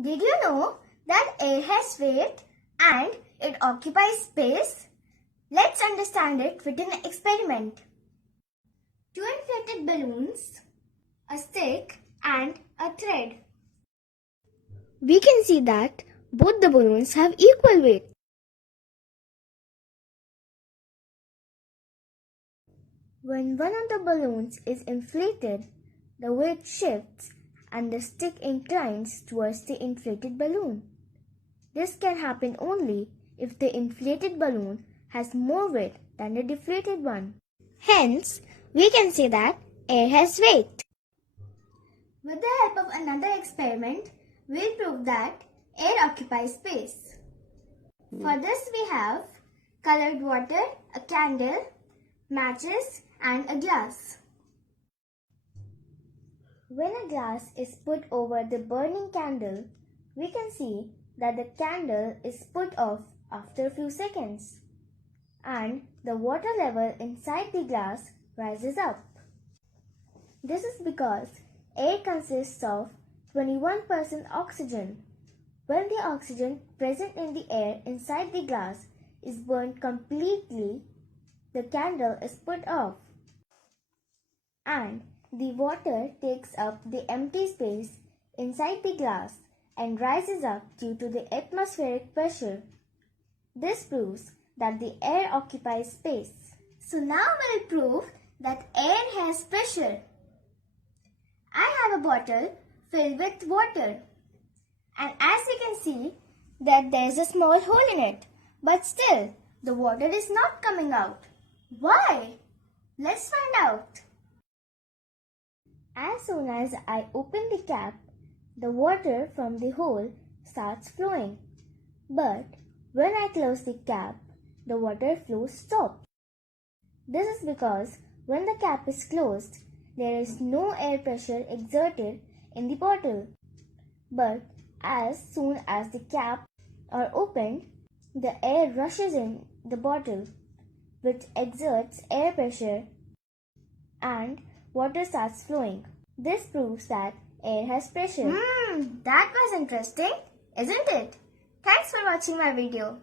Did you know that air has weight and it occupies space? Let's understand it with an experiment. Two inflated balloons, a stick and a thread. We can see that both the balloons have equal weight. When one of the balloons is inflated, the weight shifts and the stick inclines towards the inflated balloon. This can happen only if the inflated balloon has more weight than the deflated one. Hence, we can say that air has weight. With the help of another experiment, we'll prove that air occupies space. For this we have colored water, a candle, matches and a glass. When a glass is put over the burning candle, we can see that the candle is put off after a few seconds and the water level inside the glass rises up. This is because air consists of 21% oxygen. When the oxygen present in the air inside the glass is burnt completely, the candle is put off and the water takes up the empty space inside the glass and rises up due to the atmospheric pressure. This proves that the air occupies space. So now we'll prove that air has pressure. I have a bottle filled with water and as we can see that there is a small hole in it, but still the water is not coming out. Why? Let's find out. As soon as I open the cap, the water from the hole starts flowing. But when I close the cap, the water flow stops. This is because when the cap is closed, there is no air pressure exerted in the bottle. But as soon as the cap are opened, the air rushes in the bottle, which exerts air pressure and water starts flowing. This proves that air has pressure. That was interesting, isn't it? Thanks for watching my video.